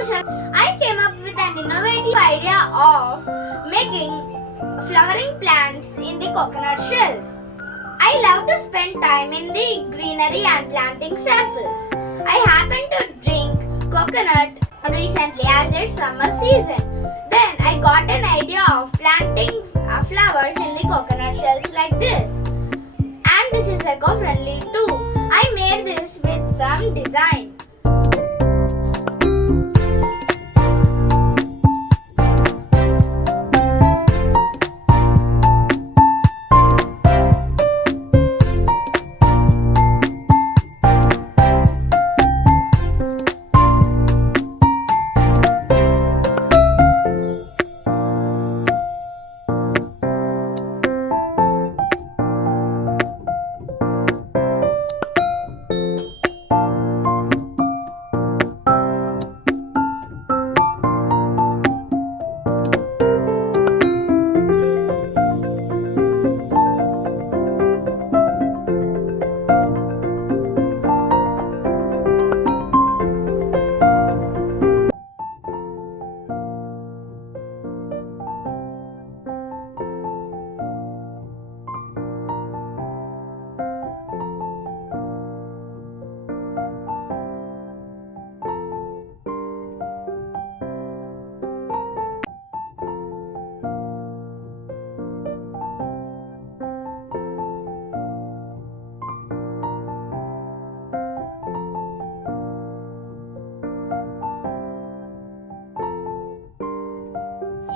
Kushal. I came up with an innovative idea of making flowering plants in the coconut shells. I love to spend time in the greenery and planting samples. I happened to drink coconut recently as it's summer season. Then I got an idea of planting flowers in the coconut shells like this. And this is eco-friendly too. I made this with some design.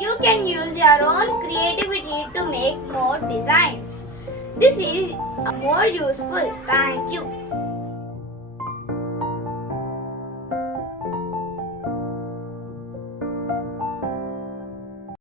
You can use your own creativity to make more designs. This is more useful. Thank you.